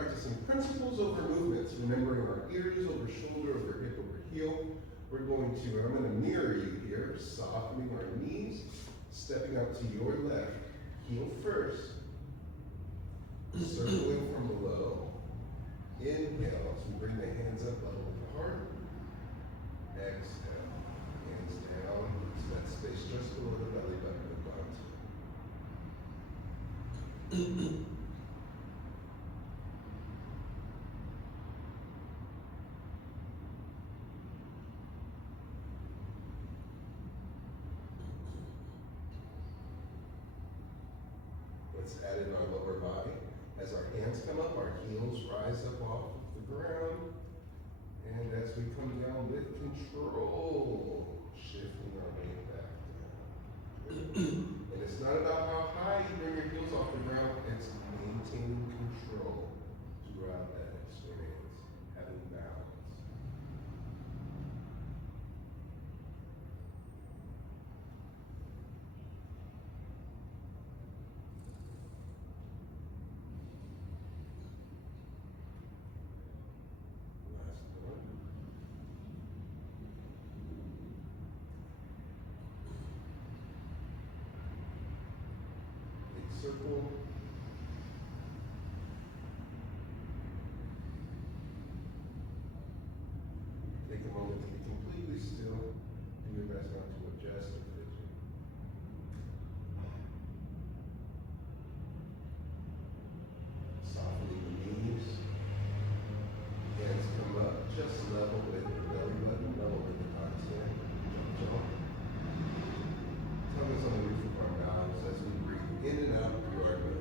practicing principles over movements, remembering our ears over shoulder, over hip, over heel. We're going to, I'm going to mirror you here, softening our knees, stepping out to your left, heel first, circling from below. Inhale as we bring the hands up level with the heart. Exhale, hands down, so that space just below the belly button and onto. Let's add in our lower body. As our hands come up, our heels rise up off the ground. And as we come down with control, shifting our weight back down. And it's not about how high you bring your heels off the ground, it's maintaining control throughout that experience, having balance. Circle. Take a moment to be completely still. Do your best not to adjust or fidget. Softening the knees. Hands come up, just level with the belly button, level with the content. Jaw. Tongue is on the roof of our mouths as we breathe in and out through our nose.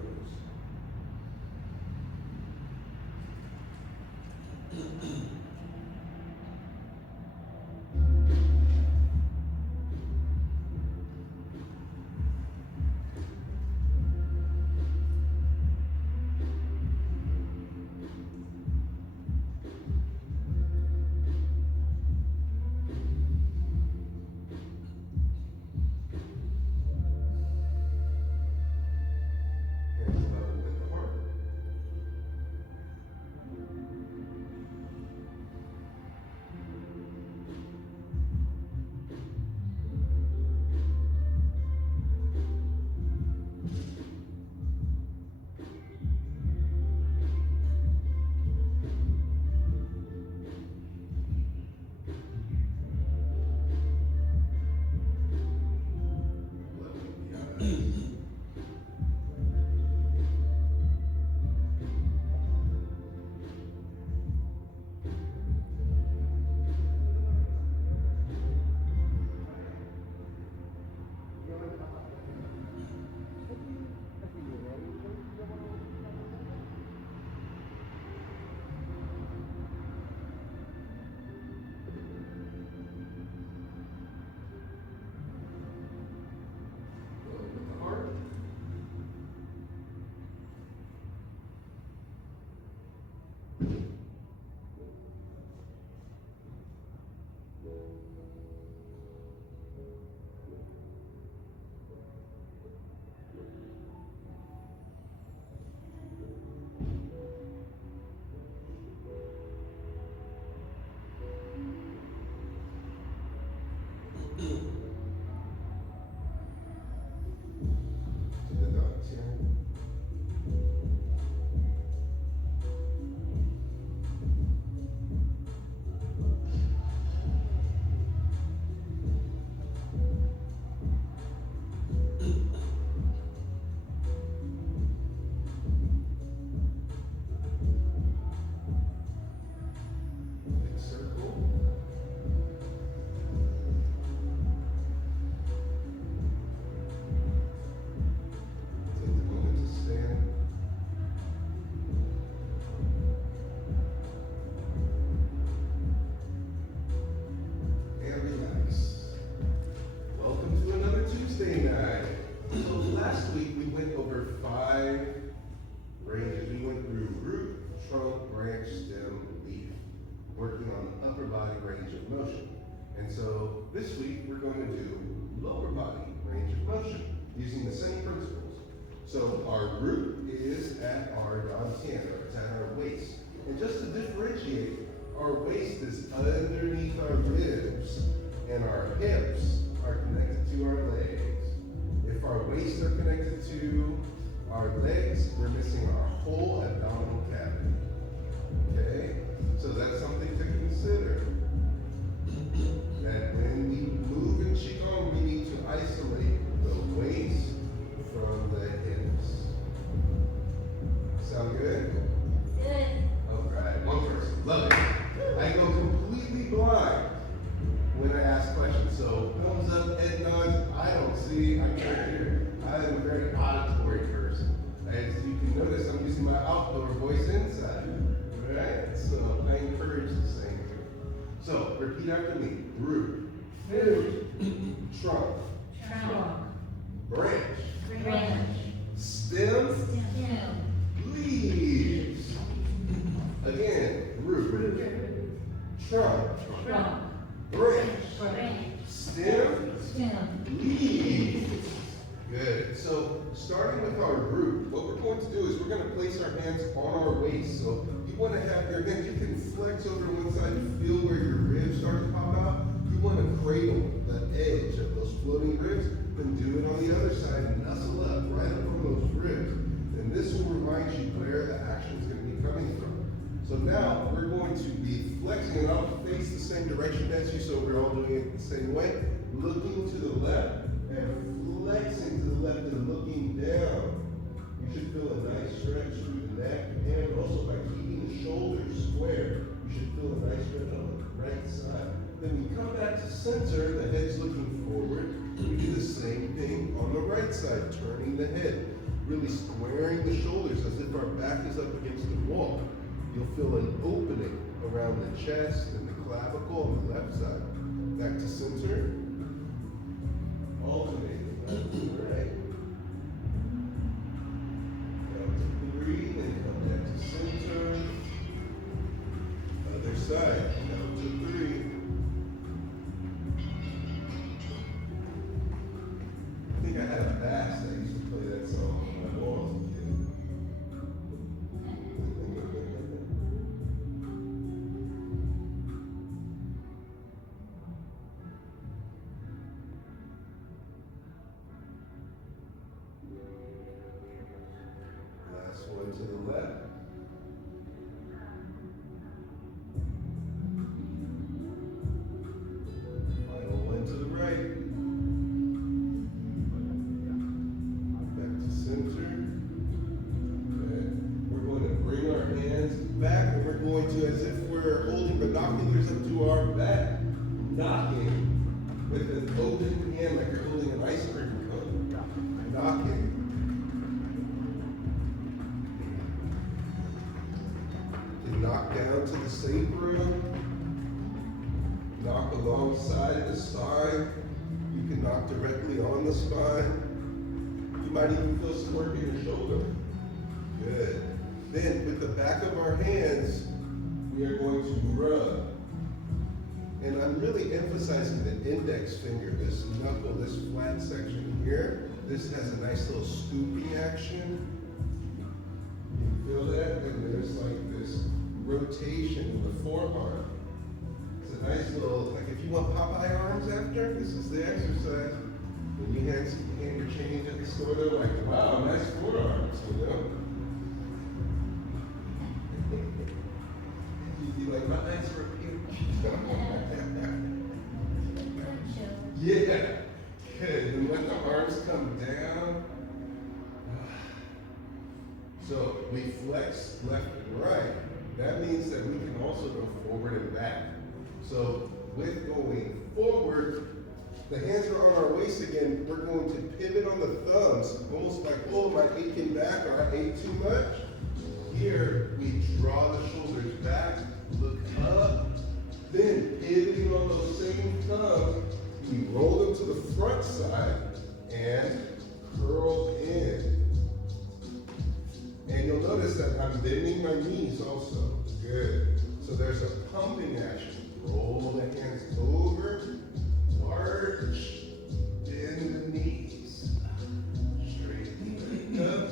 differentiate, our waist is underneath our ribs and our hips are connected to our legs. If our waists are connected to our legs, we're missing our whole abdominal cavity. Okay? So that's something to consider. That when we move in Qigong, we need to isolate the waist from the hips. Sound good? Good. Alright, one person. Love it. I go completely blind when I ask questions. So thumbs up, head nods, I don't see, I can't hear. I am a very auditory person. As you can notice, I'm using my outdoor voice inside. Right? So I encourage the same thing. So repeat after me. Root. Trunk. Branch. Stem. Leaves. Again. Root. Trunk. Branch. Stem. Leaves. Good. So starting with our root, what we're going to do is we're going to place our hands on our waist. So you want to have your hands, you can flex over one side, you feel where your ribs start to pop out. You want to cradle the edge of those floating ribs, then do it on the other side and nestle up right up on those ribs. And this will remind you where the action is going to be coming from. So now we're going to be flexing, and I'll face the same direction as you, so we're all doing it the same way. Looking to the left and flexing to the left and looking down. You should feel a nice stretch through the neck, and also by keeping the shoulders square, you should feel a nice stretch on the right side. Then we come back to center, the head's looking forward. We do the same thing on the right side, turning the head, really squaring the shoulders as if our back is up against the wall. You'll feel an opening around the chest and the clavicle on the left side. Back to center. Alternating, left to the right. Down to 3, then come back to center. Other side, down to 3. I think I had a bass that used to play that song when my mom was a kid. Last one to the left. Final one to the right. Back to center. Okay. We're going to bring our hands back, and we're going to, as if we're holding binoculars up to our back, knocking with an open hand like you're holding an ice cream cone. Knocking. Knock down to the sacrum, knock alongside the spine. You can knock directly on the spine. You might even feel some work in your shoulder. Good. Then with the back of our hands, we are going to rub. And I'm really emphasizing the index finger, this knuckle, this flat section here. This has a nice little scooping action. You feel that? And there's like this rotation in the forearm. It's a nice little, like if you want Popeye arms after, this is the exercise. When you hand your change at the store, they're like, wow, nice forearms, you know? You'd be like, my eyes are yeah, good. And let the arms come down. So we flex left and right. That means that we can also go forward and back. So with going forward, the hands are on our waist again. We're going to pivot on the thumbs, almost like, oh, am I aching back or I ate too much? Here, we draw the shoulders back, look up, then pivoting on those same thumbs, we roll them to the front side and curl in. And you'll notice that I'm bending my knees also. Good. So there's a pumping action. Roll the hands over, arch, bend the knees. Straighten the leg up,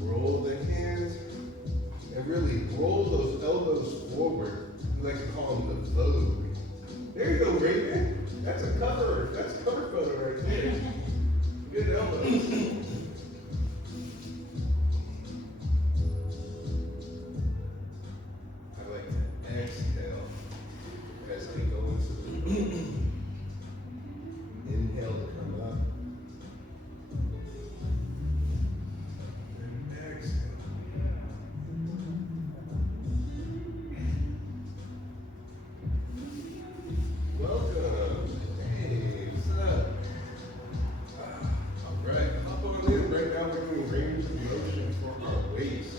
roll the hands, and and really roll those elbows forward. We like to call them the Vogue. There you go, Raven. That's a cover photo right there. Good elbows. I like to exhale as I go into the inhale to come up. And exhale. Welcome. Hey, what's up? All right, hop on in. Right now we're doing range of motion for our waist.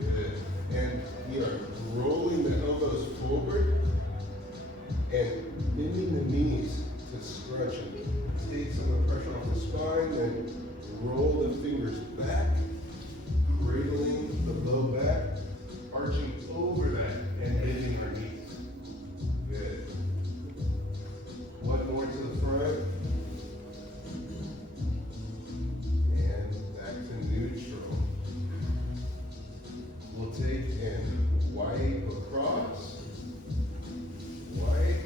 Good. And we are rolling the elbows forward and bending the knees to scrunch and take some of the pressure off the spine, then roll the fingers back, cradling the low back, arching over that, and bending our knees. Good. One more to the front. And back to neutral. We'll take and wipe across. Wipe.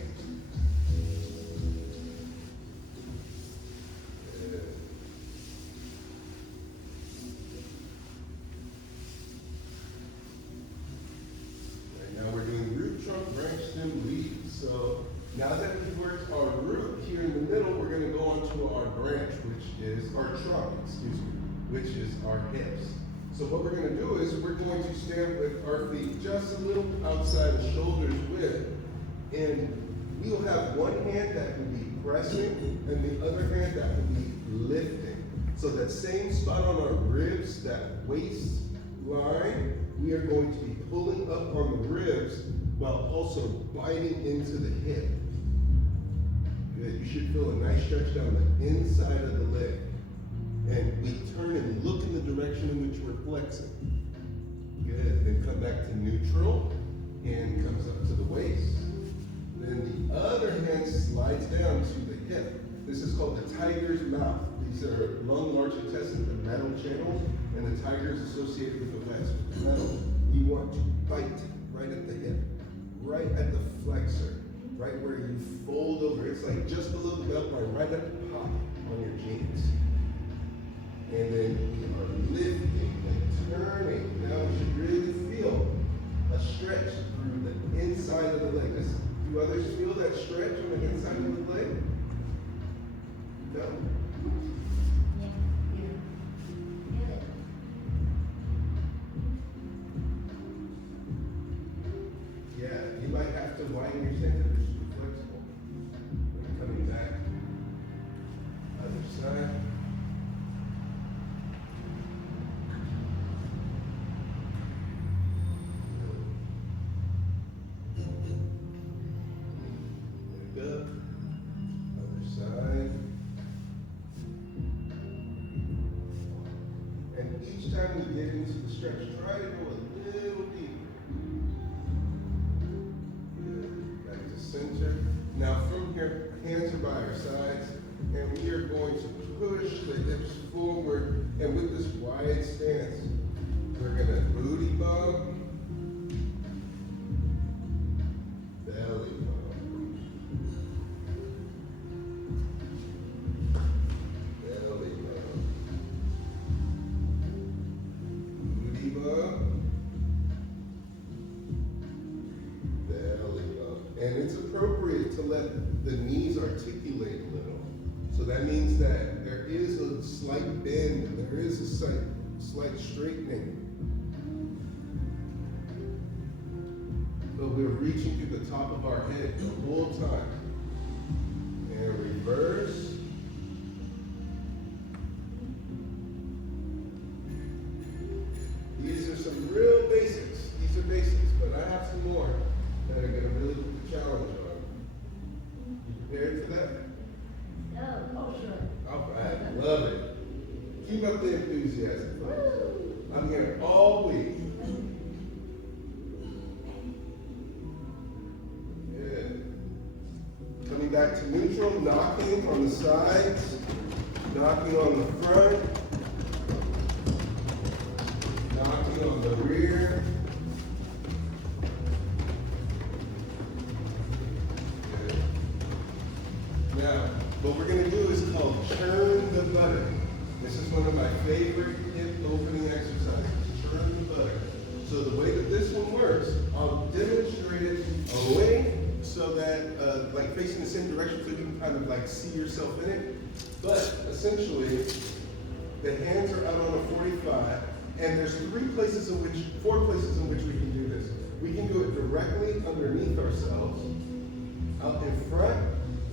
Good. Right now we're doing root, trunk, branch, stem, leaf. So now that we've worked our root here in the middle, we're going to go on to our branch, which is our trunk, which is our hips. So what we're going to do is we're going to stand with our feet just a little outside of shoulders width. And we'll have one hand that will be pressing and the other hand that will be lifting. So that same spot on our ribs, that waist line, we are going to be pulling up on the ribs while also biting into the hip. Good. You should feel a nice stretch down the inside of the leg. And we turn and look in the direction in which we're flexing. Good. Then come back to neutral. Hand comes up to the waist. Then the other hand slides down to the hip. This is called the tiger's mouth. These are lung, large intestine, and metal channels, and the tiger is associated with the west, with the metal. You want to bite right at the hip, right at the flexor, right where you fold over. It's like just below the belt line, right at the pop on your jeans. And then we are lifting and turning. Now we should really feel a stretch through the inside of the leg. Do others feel that stretch on the inside of the leg? No? Yeah, you might have to widen your center to be flexible. Coming back. Other side. Time we get into the stretch, try to go a little deeper. Good. Back to center. Now from here, hands are by our sides, and we are going to push the hips forward. And with this wide stance, we're going to booty bump, belly bump, belly bump. Belly up. And it's appropriate to let the knees articulate a little. So that means that there is a slight bend and there is a slight straightening. But we're reaching through the top of our head the whole time. And reverse. These are some real basics. These are basics, but I have some more that are going to really put the challenge on. You prepared for that? No. Oh, sure. All right. Love it. Keep up the enthusiasm, folks. I'm here all week. Good. Coming back to neutral, knocking on the sides, knocking on the front. knocking on the rear. Good. Now, what we're going to do is called Churn the butter. This is one of my favorite hip opening exercises, Churn the butter. So the way that this one works, I'll demonstrate it away so that, like facing the same direction so you can kind of like see yourself in it. But essentially, the hands are out on a 45, and there's four places in which we can do this. We can do it directly underneath ourselves, out in front,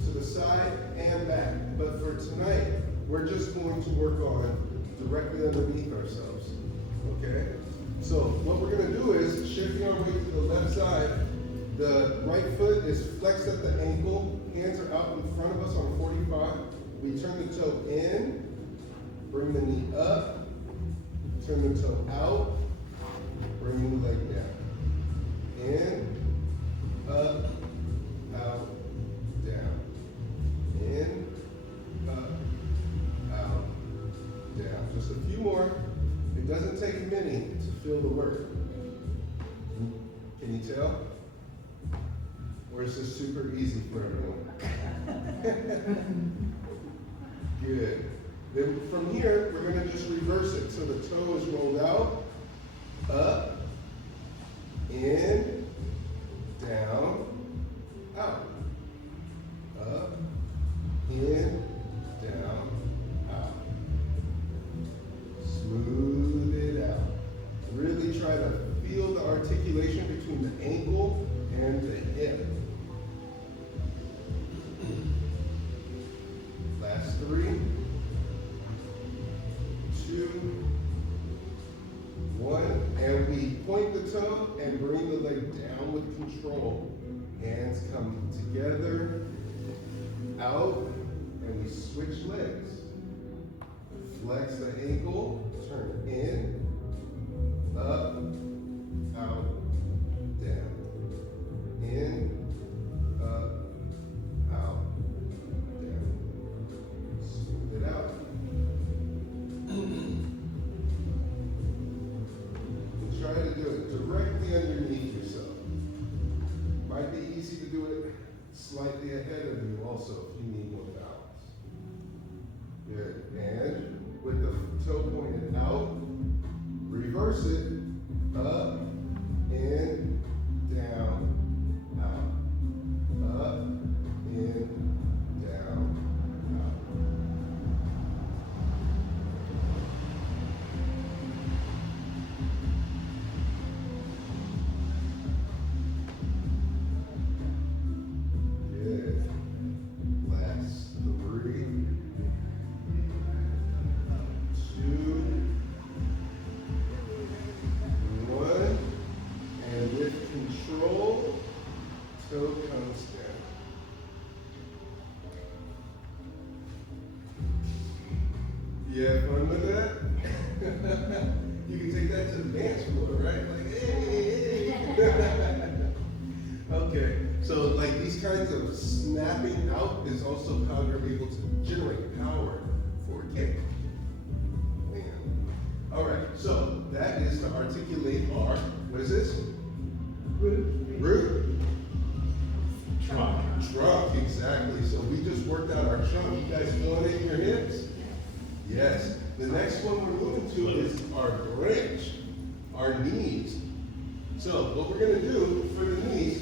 to the side, and back. But for tonight, we're just going to work on directly underneath ourselves, okay? So what we're gonna do is shifting our weight to the left side. The right foot is flexed at the ankle. Hands are out in front of us on 45. We turn the toe in, bring the knee up, turn the toe out, bring the leg down. In, up, out, down. In, up, out, down. Just a few more. It doesn't take many to feel the work. Can you tell? Or is this super easy for everyone? Good. Then from here, we're going to just reverse it. So the toe is rolled out, up, in, down, out. Up, in, down, out. Smooth it out. Really try to feel the articulation between the ankle and the hip. Last 3, 2, 1, and we point the toe and bring the leg down with control. Hands come together, out, and we switch legs. Flex the ankle, turn in, up, out, down. In, up, out, down. Smooth it out. Try to do it directly underneath yourself. Might be easy to do it slightly ahead of you also if you need more balance. Good. And with the toe pointed out, reverse it. Up, in, down, out. Up, in, down, out. Good. Last 3, 2, 1, and with control, toe comes down. You have fun with that? You can take that to the dance floor, right? Like, hey, hey. Okay, so like these kinds of snapping out is also how you're able to generate power for a kick. All right, so that is to articulate our, what is this? Root? Trunk, exactly. So we just worked out our trunk. You guys feeling it in your hips? Yes. The next one we're moving to is our branch, our knees. So what we're going to do for the knees,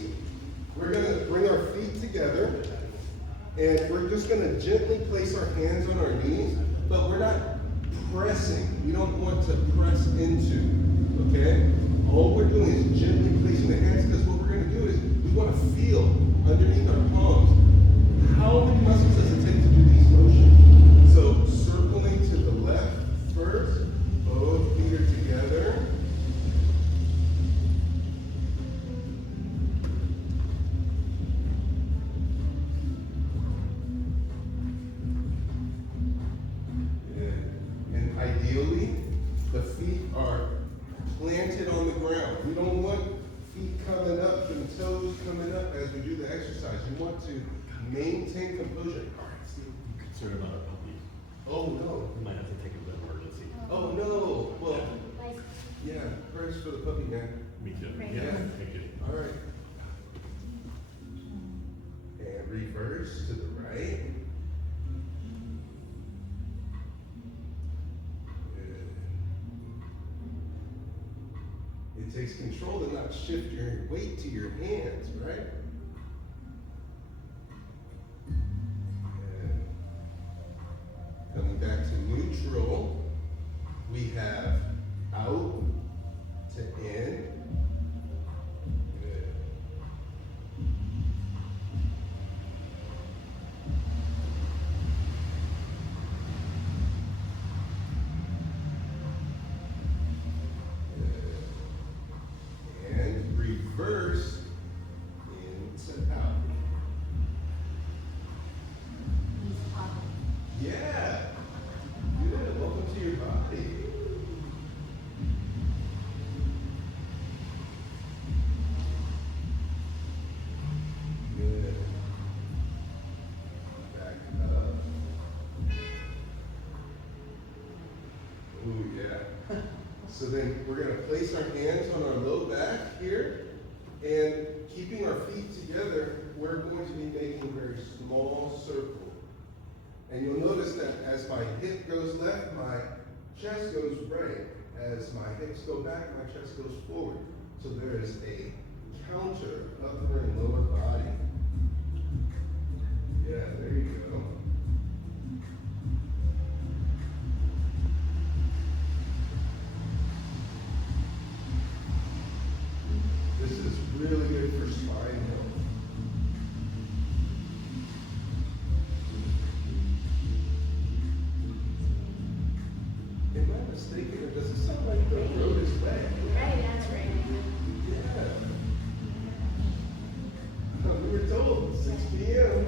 we're going to bring our feet together, and we're just going to gently place our hands on our knees, but we're not pressing. We don't want to press into, okay? All we're doing is gently placing the hands, because what we're going to do is we want to feel underneath our palms. How many muscles does it take to do these motions? So circling to the left first, both feet are together. And ideally, the feet are planted on the ground. We don't want feet coming up and toes coming up as we do the exercise. You want to maintain composure. All right, Steve. Concerned about our puppies. Oh no. We might have to take them to emergency. Oh no. Well, yeah, reverse for the puppy man. Me too. Right. Yeah, thank you. All right. And reverse to the right. Good. It takes control to not shift your weight to your hands, right? Good. Coming back to neutral, we have out to in. Good. Good. And reverse into out. He's popping. Yeah. Good. Welcome to your body. Good. Back up. Ooh, yeah. So then we're going to place our hands on our low back here, and keeping our feet together, we're going to be making a very small circle. And you'll notice that as my hip goes left, my chest goes right. As my hips go back, my chest goes forward. So there is a counter upper and lower body. Yeah, there you go. This is really good for spine health. Am I mistaken, or does it sound like the road is back? Right, that's right. Yeah. We were told 6 p.m.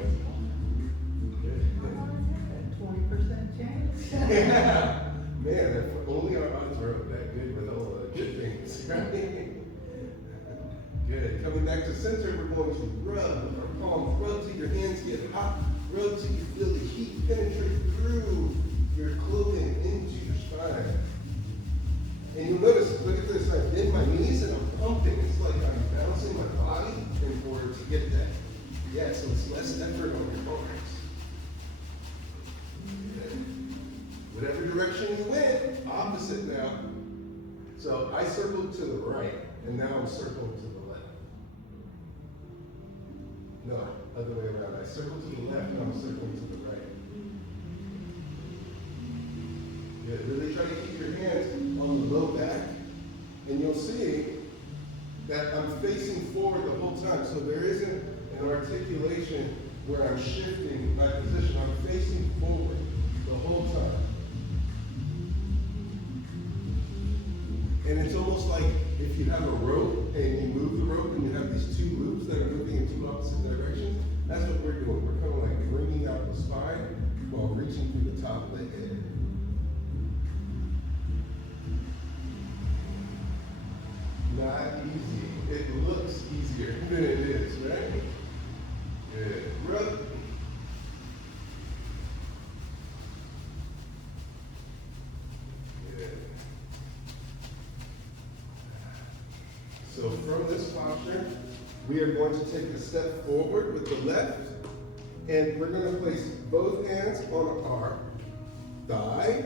20% chance. Yeah. Man, if only our odds were that good with all the good things, right? Good. Coming back to center, we're going to rub with our palms. Rub till your hands get hot. Rub till you feel the heat penetrate through your clothing into your spine. And you'll notice, look at this, I bend my knees and I'm pumping. It's like I'm bouncing my body in order to get that. Yeah, so it's less effort on your arms. Good. Whatever direction you went, opposite now. So I circled to the right, and now I'm circling to the left. No, other way around. I circled to the left, now I'm circling to the right. Good. Really try to keep your hands on the low back, and you'll see that I'm facing forward the whole time. So there isn't an articulation where I'm shifting my position. I'm facing forward the whole time. And it's almost like if you have a rope and you move the rope and you have these two loops that are moving in two opposite directions. That's what we're doing. We're kind of like bringing out the spine while reaching through the top of the head. Not easy. It looks easier than it is, right? Good. Rub. Good. So from this posture, we are going to take a step forward with the left, and we're going to place both hands on our thigh,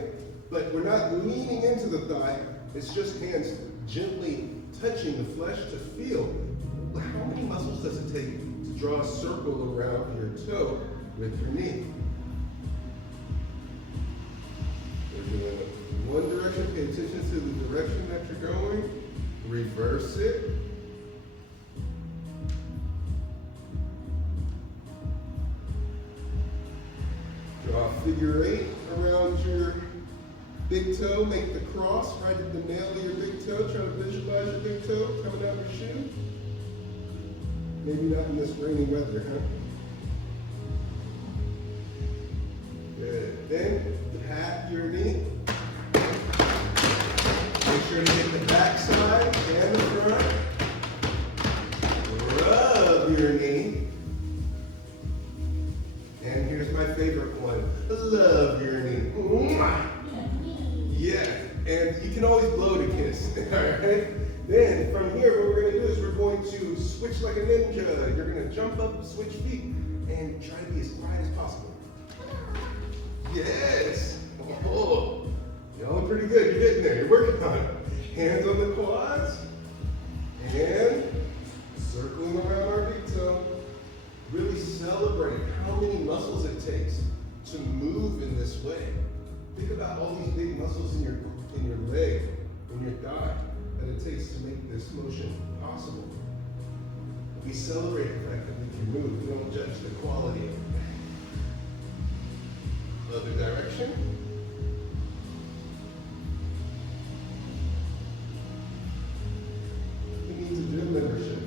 but we're not leaning into the thigh. It's just hands gently touching the flesh to feel how many muscles does it take to draw a circle around your toe with your knee. We're doing it one direction. Pay attention to the direction that you're going. Reverse it. Draw a figure 8 around your big toe. Make the cross right at the nail of your big toe. Try to visualize your big toe coming out your shoe. Maybe not in this rainy weather, huh? Good. Then pat your knee. Make sure to hit the back side and the front. Rub your knee. And here's my favorite one. Love your knee. Mwah. Yeah, and you can always blow to kiss. All right. right? Then from here, what we're going to do is we're going to switch like a ninja. You're going to jump up, switch feet, and try to be as quiet as possible. Yes. Oh, y'all are pretty good. You're getting there. You're working on it. Hands on the quads, and circling around our big toe. Really celebrate how many muscles it takes to move in this way. Think about all these big muscles in your leg, in your thigh, that it takes to make this motion possible. We celebrate the fact that we can move. We don't judge the quality of it. Other direction. Who needs a gym membership?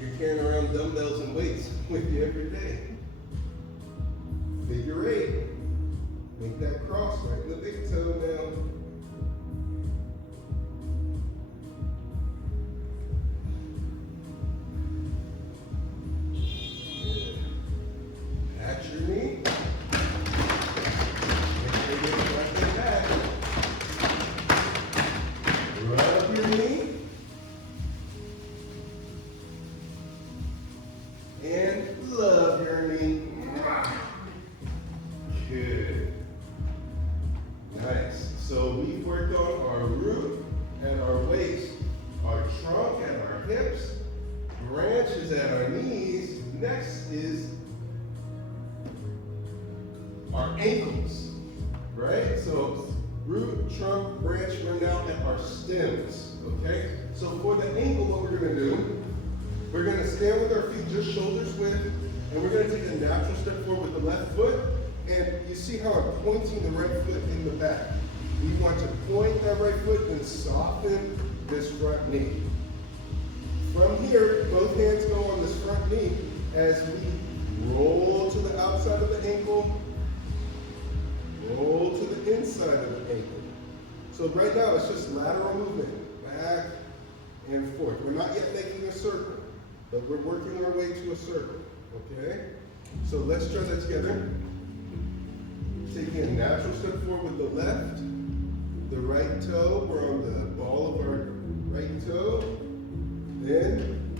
You're carrying around dumbbells and weights with you every day. Figure 8. Make that cross right in the big toe now. Good. Pat your knee. Make sure you get right there back. Rub your knee. And love your knee. Good. Nice. So we've worked on our root and our waist, our trunk and our hips, branches at our knees. Next is our ankles, right? So root, trunk, branch, we're now at our stems, okay? So for the ankle, what we're gonna do, we're gonna stand with our feet just shoulders width, and we're gonna take a natural step forward with the left foot. And you see how I'm pointing the right foot in the back. We want to point that right foot and soften this front knee. From here, both hands go on this front knee as we roll to the outside of the ankle, roll to the inside of the ankle. So right now, it's just lateral movement, back and forth. We're not yet making a circle, but we're working our way to a circle, okay? So let's try that together. Taking a natural step forward with the left, the right toe, we're on the ball of our right toe. Then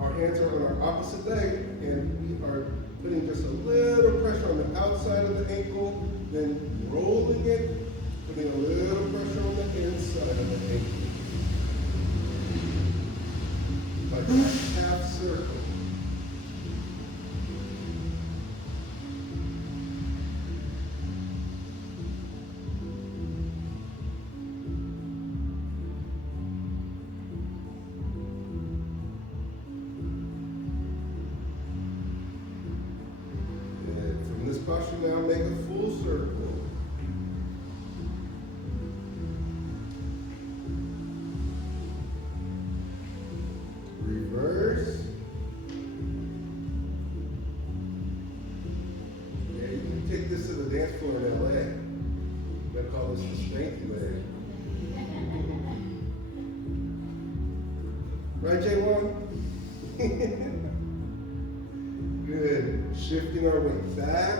our hands are on our opposite leg, and we are putting just a little pressure on the outside of the ankle, then rolling it, putting a little pressure on the inside of the ankle. Like a half circle. Posture now, make a full circle. Reverse. Yeah, you can take this to the dance floor in LA. We're gonna call this the spanky leg. Right, Zhuang? Good. Shifting our weight back.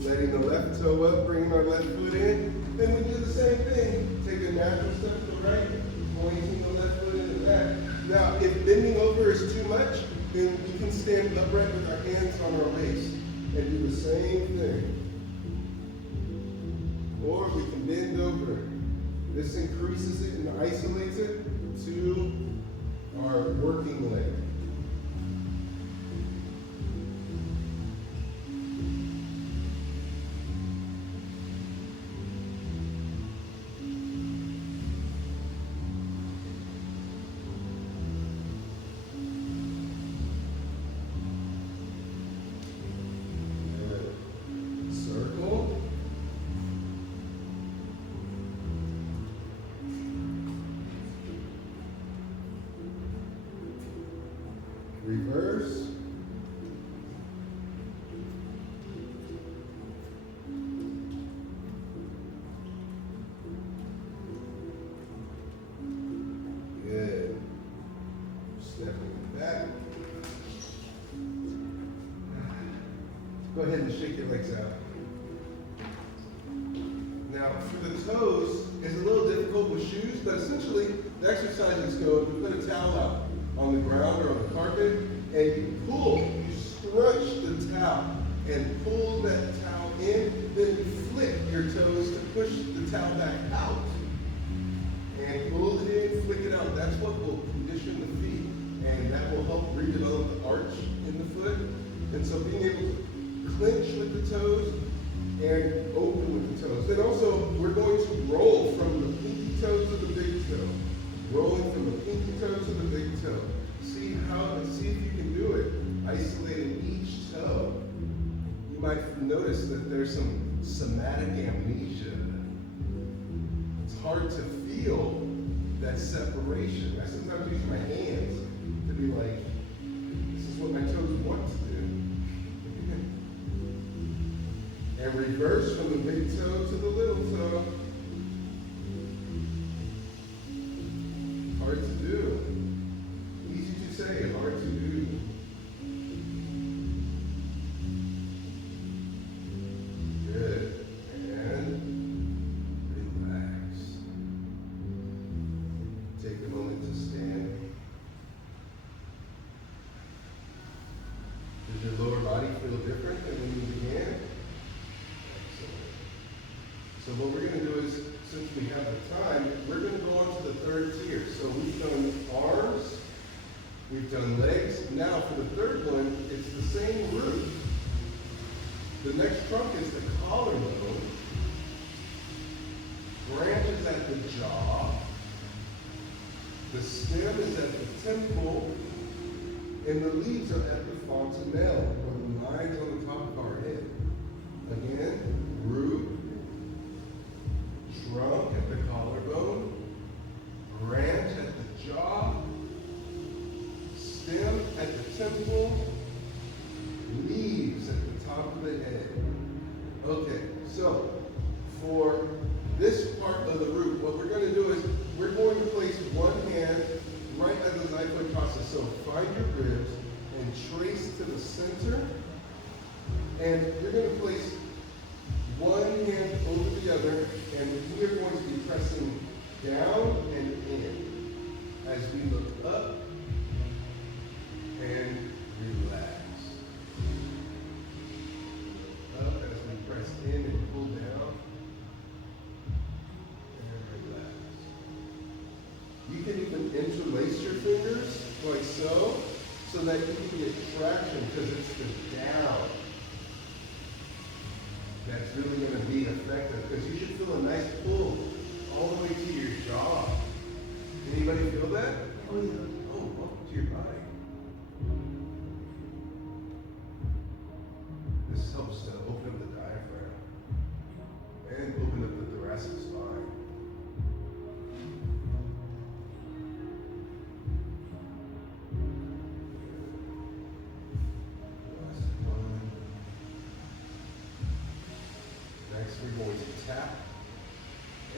Letting the left toe up, bringing our left foot in. Then we do the same thing. Take a natural step to the right, pointing the left foot in the back. Now, if bending over is too much, then we can stand upright with our hands on our waist and do the same thing. Or we can bend over. This increases it and isolates it to our working leg. Reverse. Good. Stepping back. Go ahead and shake your legs out. Now, for the toes, it's a little difficult with shoes, but essentially, The exercises go, you put a towel out on the ground or on the carpet, and you pull, you scrunch the towel, and pull that towel in, then you flick your toes to push the towel back out. And pull it in, flick it out. That's what will condition the feet, and that will help redevelop the arch in the foot. And so being able to clinch with the toes and open with the toes. Then also, we're going to roll from the pinky toe to the big toe. Rolling from the pinky toe to the big toe. See if you can do it. Isolating each toe. You might notice that there's some somatic amnesia. It's hard to feel that separation. I sometimes use my hands to be like, this is what my toes want to do. And reverse from the big toe to the little toe. Hard to do. Easy to say, hard to do. Good. And relax. Take a moment to stand. Does your lower body feel different than when you began? Excellent. So what we're going to do is, since we have the time, we're going to go on to the third tier. So we've done arms, we've done legs. Now for the third one, it's the same root. The next trunk is the collarbone. Branches at the jaw. The stem is at the temple. And the leaves are at the fontanelle, or the lines on the top of our head. Again, root. Trunk at the collarbone, branch at the jaw, stem at the temple, leaves at the top of the head. Okay, so for this part of the root, what we're going to do is we're going to place one hand right at the xiphoid process. So find your ribs and trace to the center, and you're going to place one hand over the other, and we are going to be pressing down and in as we look up and relax. Up as we press in and pull down and relax. You can even interlace your fingers like so that you can get traction because it's the down that's really going to be effective, because you should feel a nice pull all the way to your jaw. Anybody feel that? Oh, welcome to your body. This helps to open up the diaphragm and open up the thoracic spine. We're going to tap.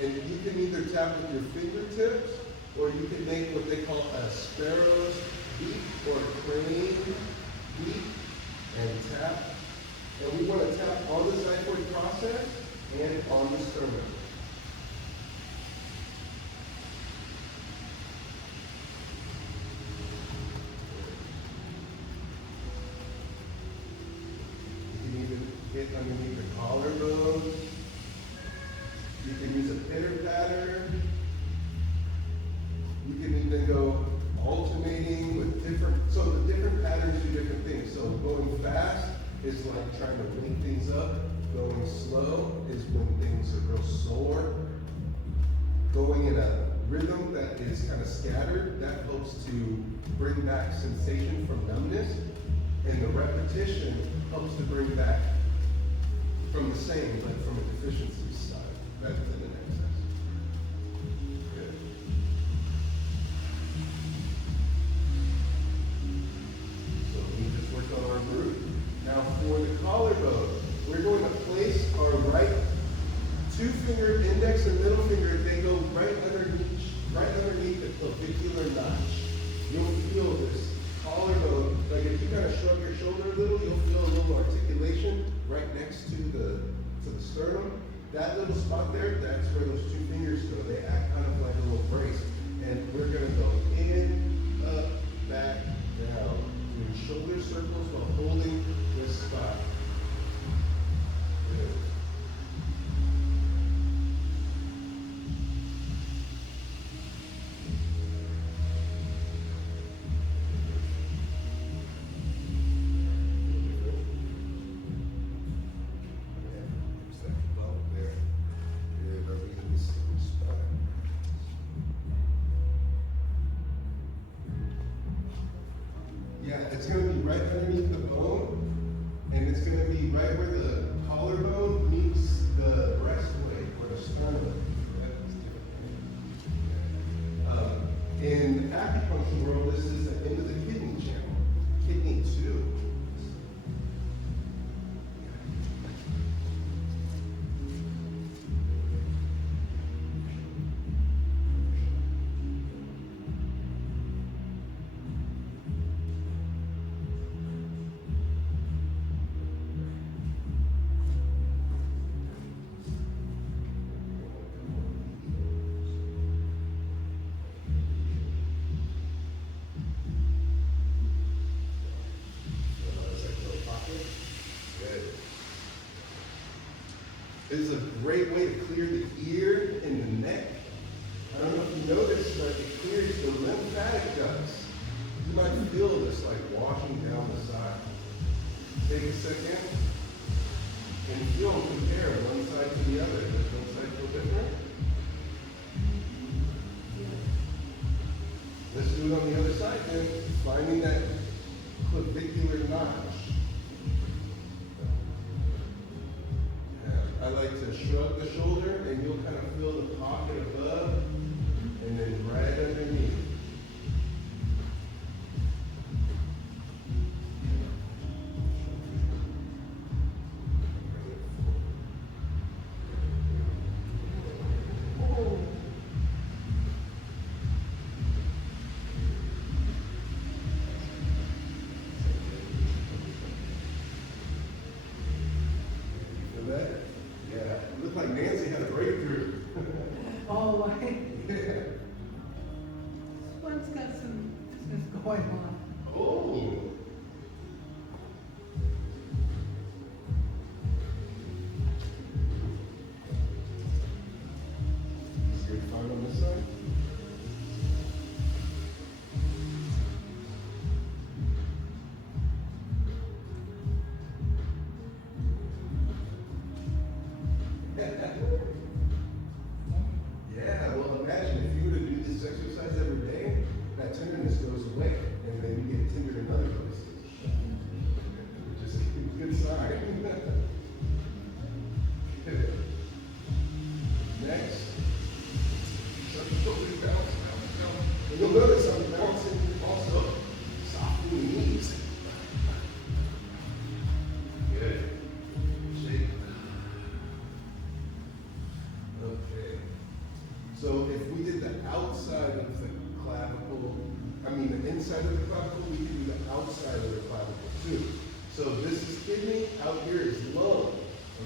And you can either tap with your fingertips, or you can make what they call a sparrow's beak or a crane beak and tap. And we want to tap on the xiphoid process and on the sternum. You can even hit underneath the collarbone. You can use a pitter patter. You can even go alternating with so the different patterns do different things. So going fast is like trying to wake things up. Going slow is when things are real sore. Going in a rhythm that is kind of scattered, that helps to bring back sensation from numbness. And the repetition helps to bring back from the same, but from a deficiency side. That's in an excess. Good. So we just worked on our root. Now for the collarbone, we're going to place our right two-finger index and middle finger. They go right underneath the clavicular notch. You'll feel this collarbone. Like if you kind of shrug your shoulder a little, you'll feel a little articulation right next to the sternum. That little spot there, that's where those two fingers go. They act kind of like a little brace. And we're gonna go in, up, back, down. Doing shoulder circles while holding this spot. Good. Yeah, it's going to be right underneath the bone, and it's going to be right where the collarbone meets the breastplate or the sternum. In acupuncture world, this is the end of the kidney channel, kidney 2. This is a great way to clear the ear and the neck. I don't know if you noticed, but it clears the lymphatic ducts. You might feel this like washing down the side. Take a second and feel and compare one side to the other. Does one side feel different? Let's do it on the other side then. Finding that clavicular notch. I like to shrug the shoulder, and you'll kind of feel the pocket above, and then right underneath. Feel that? Yeah, it looked like Nancy had a breakthrough. Oh, right. Yeah. This one's got some business going on. Oh. Is it fine on this side? Yeah, well imagine if you were to do this exercise every day, that tenderness goes away, and then you get tender in other places. Just a good sign. Good. Next. Shut the shoulders, bounce, bounce, bounce. And you'll notice I'm bouncing also, softening the knees. Good. Shake. Okay. So if we did the outside of the clavicle, the inside of the clavicle, we can do the outside of the clavicle too. So this is kidney, out here is lung,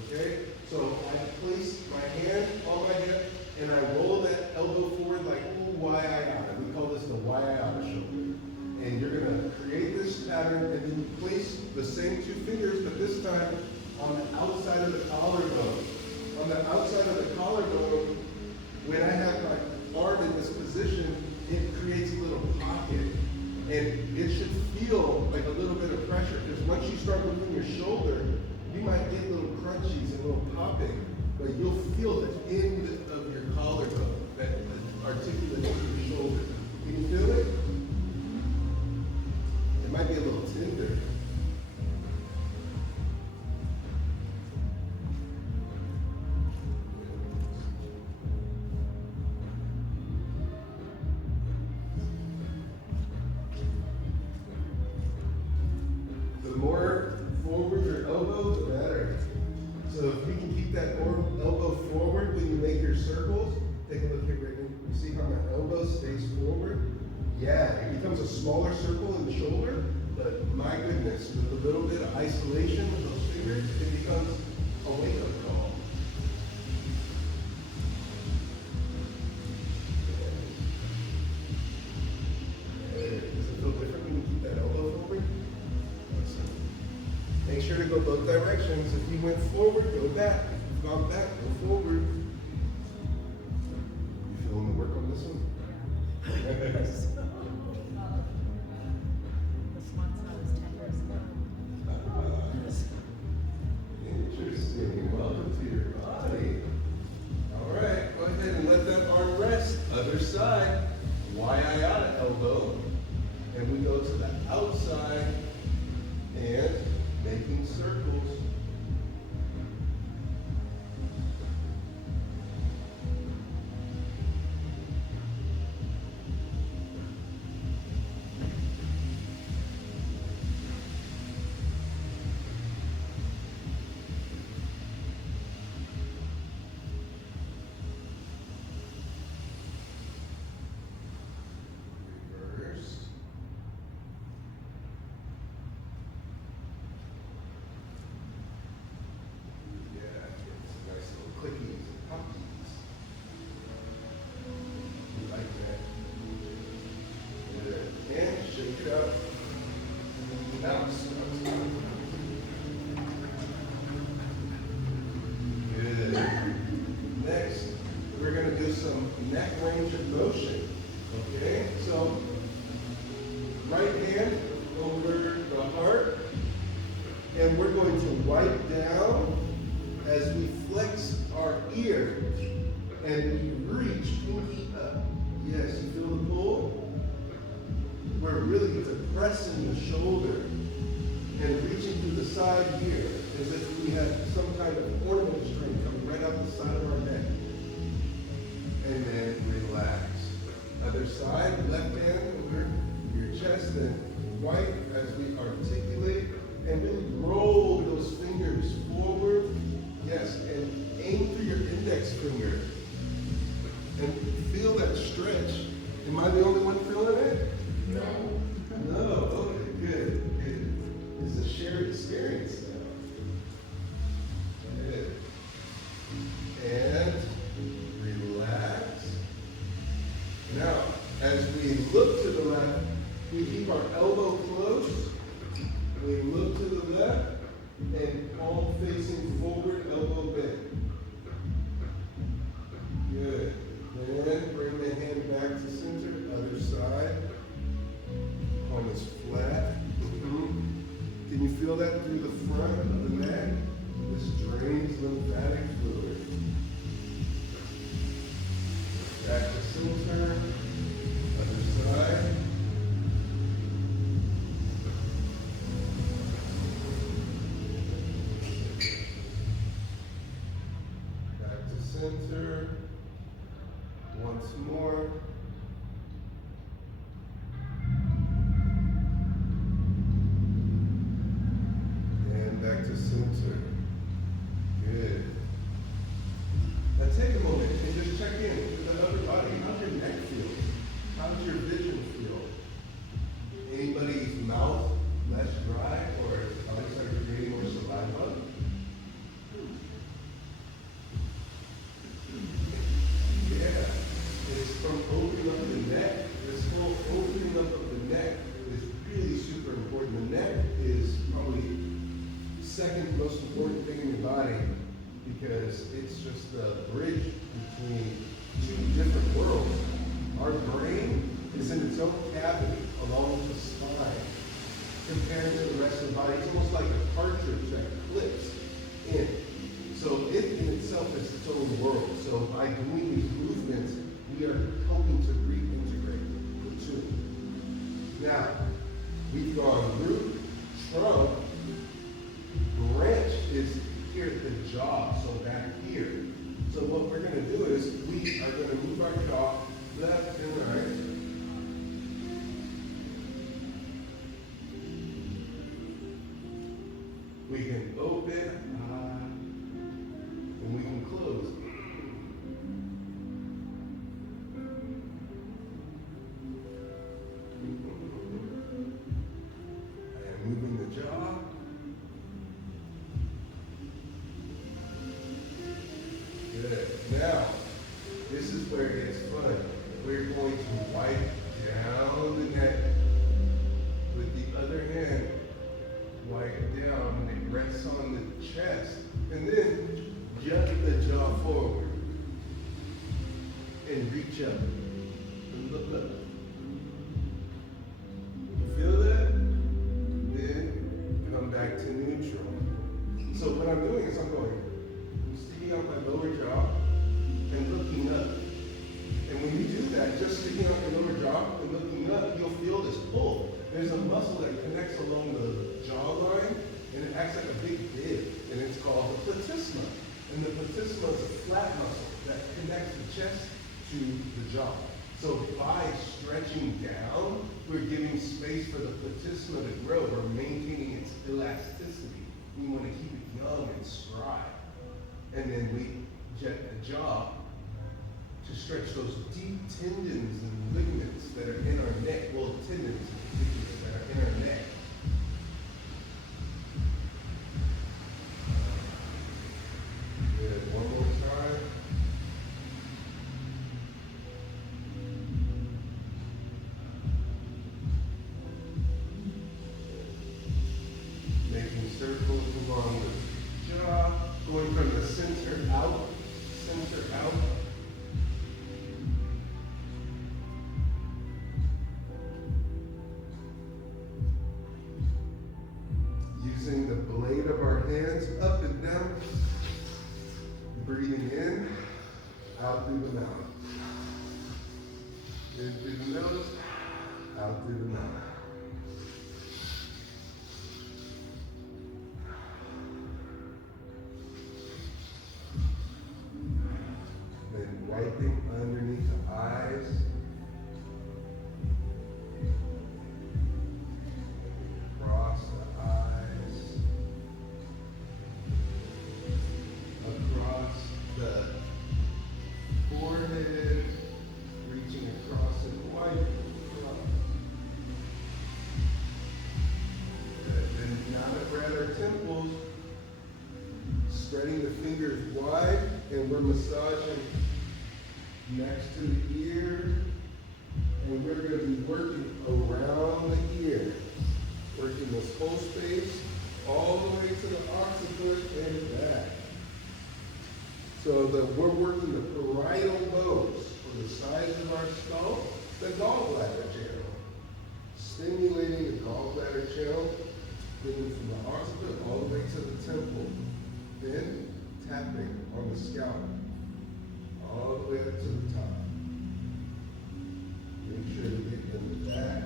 okay? So I place my hand on my hip, and I roll that elbow forward like Y iota. We call this the Y iota shoulder. And you're gonna create this pattern, and then you place the same 2 fingers, but this time on the outside of the collarbone. On the outside of the collarbone, when I have my arm in this position, it creates a little pocket. And it should feel like a little bit of pressure, because once you start moving your shoulder, you might get little crunchies and little popping, but you'll feel the end of your collarbone that articulates your shoulder. Can you feel it? It might be a little tender. The more forward your elbow, the better. So if you can keep that elbow forward when you make your circles, take a look here, Brittany. You see how my elbow stays forward? Yeah, it becomes a smaller circle in the shoulder, but my goodness, with a little bit of isolation with those fingers, it becomes a wake-up call. go both directions. If you went forward, go back. If you've gone back, go forward. You feeling the work on this one? Interesting. Welcome to your body. All right, go ahead and let that arm rest. Other side. Wide elbow. And we go to the outside and making circles. Neck range of motion. Okay, so right hand over the heart, and we're going to wipe down as we flex our ear and we reach pinky up. Yes, you feel the pull? We're really depressing the shoulder and reaching to the side here as if we have some kind of ornament string coming right out the side of our neck. And then relax. Other side, left hand over your chest and white as we articulate and really roll those fingers forward. Yes, and aim for your index finger. And feel that stretch. Am I the only one feeling it? No. No, okay, good, good. It's a shared experience now. Good. And relax. Now, as we look to the left, we keep our elbow close. We look to the left and palm facing forward, elbow bent. Good. Then bring the hand back to center, other side. Palm is flat. Can you feel that through the front of the neck? This drains lymphatic fluid. Back to center, other side. Back to center. Once more. And back to center. Good. Now take a moment and just check in with the upper body. How's your neck feel? How's your vision feel? Anybody's mouth less dry or eyes are creating more saliva? Yeah, it's from opening up the neck. This whole opening up of the neck is really super important. The neck is probably the second most important thing in your body, because it's just the bridge between two different worlds. Our brain is in its own cavity along with the spine. Compared to the rest of the body, it's almost like a cartridge that clips in. So it in itself is its own world. So by doing these movements, we are helping to reintegrate the two. Now, we've gone root, trunk, branch is here at the jaw, so back here. So what we're going to do is we are going to move our jaw left and right. We can open and we can close. And moving the jaw. Good. Now, this is where it gets fun. We're going to wipe down the neck with the other hand. Wipe down and it rests on there's a muscle that connects along the jawline, and it acts like a big bib, and it's called the platysma. And the platysma is a flat muscle that connects the chest to the jaw. So by stretching down, we're giving space for the platysma to grow. We're maintaining its elasticity. We want to keep it young and spry. And then we jet the jaw to stretch those deep tendons and ligaments that are in our neck. Well, tendons in particular that are in our neck. Good. One more time. Making circles along the jaw, going from the center out, center out. Using the blade of our hands up and down. Breathing in, out through the mouth. In through the nose, out through the mouth. Then wiping underneath the eyes. Across the eyes. Across the forehead, reaching across and wiping across. Then now that we're at our temples, spreading the fingers wide, and we're massaging next to the ear, and we're going to be working around the ear, working this whole space all the way to the occiput and back. So that we're working the parietal lobes on the sides of our skull, the gallbladder channel. Stimulating the gallbladder channel, moving from the occiput all the way to the temple. Then tapping on the scalp, all the way up to the top. Make sure to get in the back.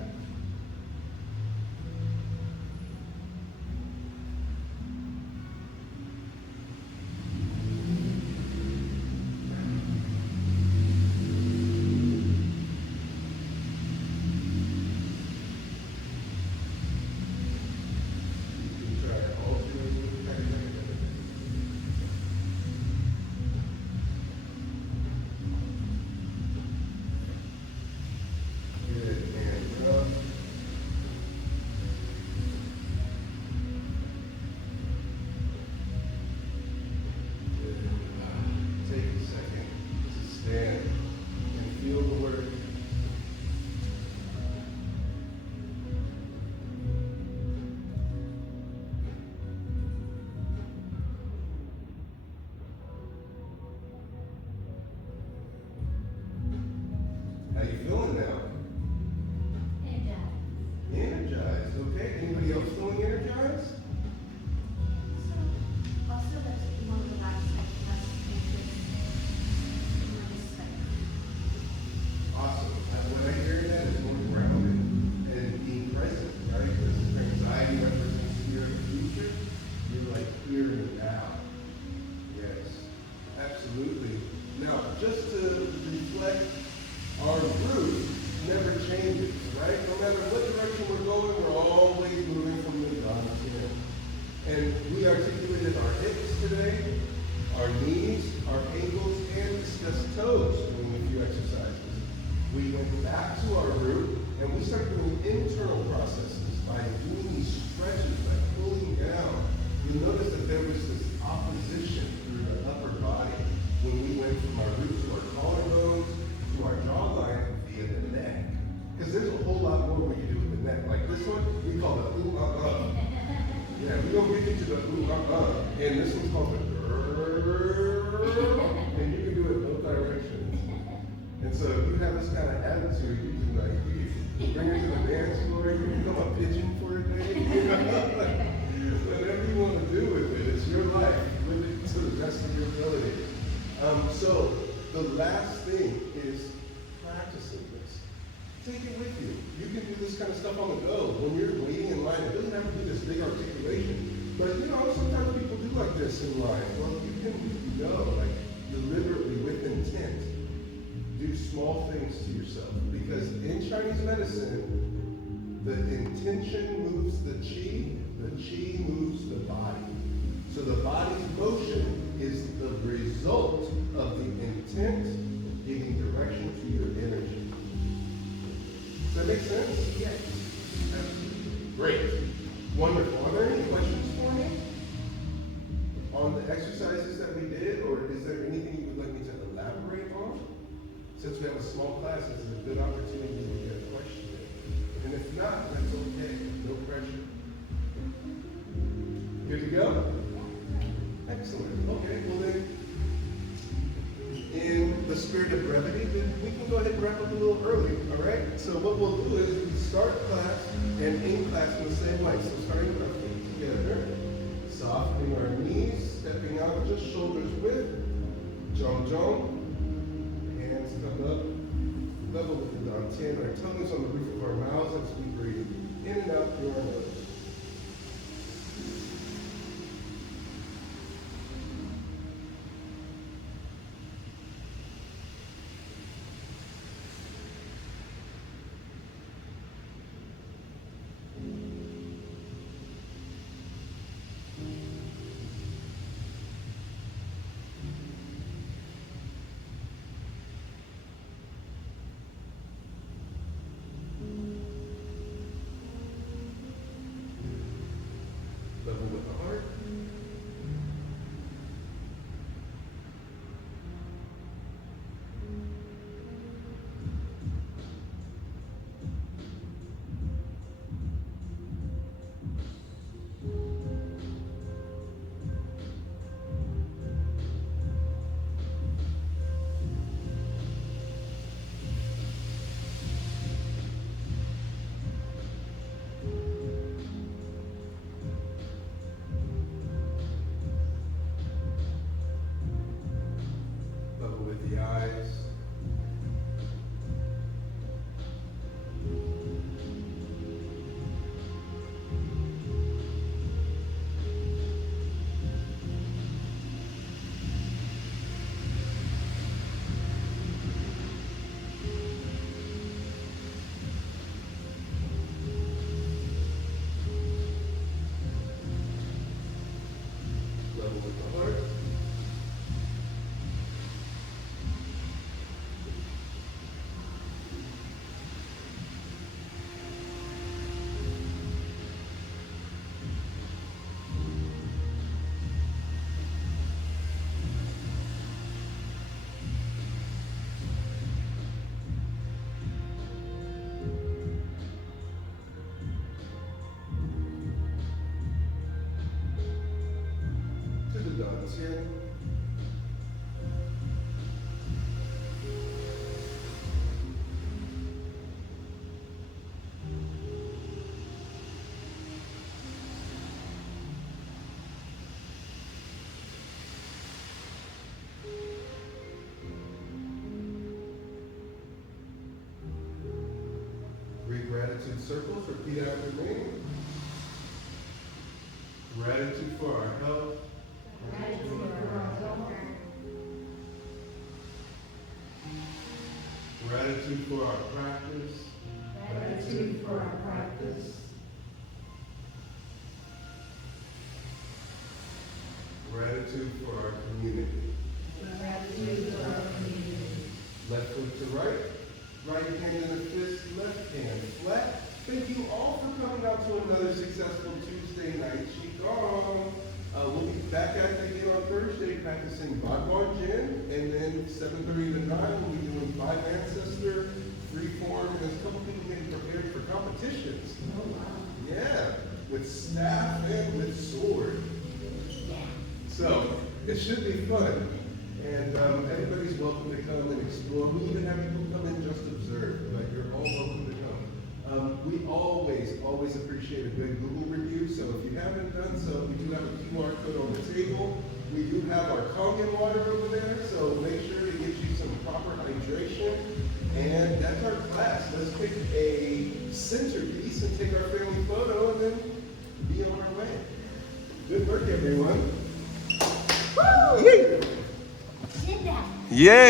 How you feeling now? Energized. Energized, okay. Anybody else feeling energized? Also, that's more relaxed, like less anxious, more just like Awesome. What I hear in that is more grounded and being present, right? Because anxiety represents fear of the future. You're like here and now. Yes, absolutely. Now, just to reflect, our route never changes, right? No matter what direction we're going, we're always moving from the Zhan to Him. And we articulated our hips today, our knees, our ankles, and discussed toes doing a few exercises. We went back to our root, and we started doing internal processes by doing these stretches, by pulling down. You'll notice that there was this opposition through the upper body when we went from our root to our collarbones, to our jawline via the neck. Because there's a whole lot more we can do with the neck. Like this one, we call it ooh-ah-ah. Yeah, we're going to get into the ooh-ah-ah. And this one's called the grrrr. And you can do it both directions. And so if you have this kind of attitude, you can like, you can bring it to the dance floor, you can become a pigeon for a day. Whatever you want to do with it, it's your life. Live it to the best of your ability. So the last thing is practicing this. Take it with you. You can do this this kind of stuff on the go. When you're waiting in line, it doesn't have to be this big articulation. But you know, sometimes people do like this in line. Well, you can like deliberately with intent, do small things to yourself. Because in Chinese medicine, the intention moves the chi moves the body. So the body's motion is the result of the intent giving direction to your energy. Does that make sense? Yes. Great. Wonderful. Are there any questions for me on the exercises that we did, or is there anything you would like me to elaborate on? Since we have a small class, it's a good opportunity to get a question in. And if not, that's okay. No pressure. Good to go? Excellent. Okay, well then, in the spirit of brevity, then we can go ahead and wrap up a little early, all right? So what we'll do is we start class and end class in the same way. So starting with our feet together, softening our knees, stepping out just shoulders width, Zhuang Zhuang, hands come up, level with the dantian. Our tongue is on the roof of our mouths as we breathe in and out through our nose. Level with the heart. Level with the eyes. Level with the heart. To the dantian. Three gratitude circles, repeat after me. Gratitude for our health. Gratitude for our practice. Gratitude for our practice. Gratitude for our community. Gratitude for our community. Left foot to right. Right hand in the fist, left hand flat. Thank you all for coming out to another successful Tuesday night Qigong. We'll be back at it again on Thursday practicing Bhagwan Jin, and then 7:30 to 9 we'll be doing 5 ancestor, free form, and there's a couple people getting prepared for competitions. Oh, wow. Yeah, with staff and with sword. So it should be fun, and everybody's welcome to come and explore. We even have people come and just observe, but you're all welcome to come. We always appreciate a good Google review, so if you haven't done so, we do have a QR code on the table. We do have our Kangen water over there, so make sure to get you some proper hydration. And that's our class. Let's pick a centerpiece and take our family photo and then be on our way. Good work, everyone. Woo! Yay! Did that. Yeah!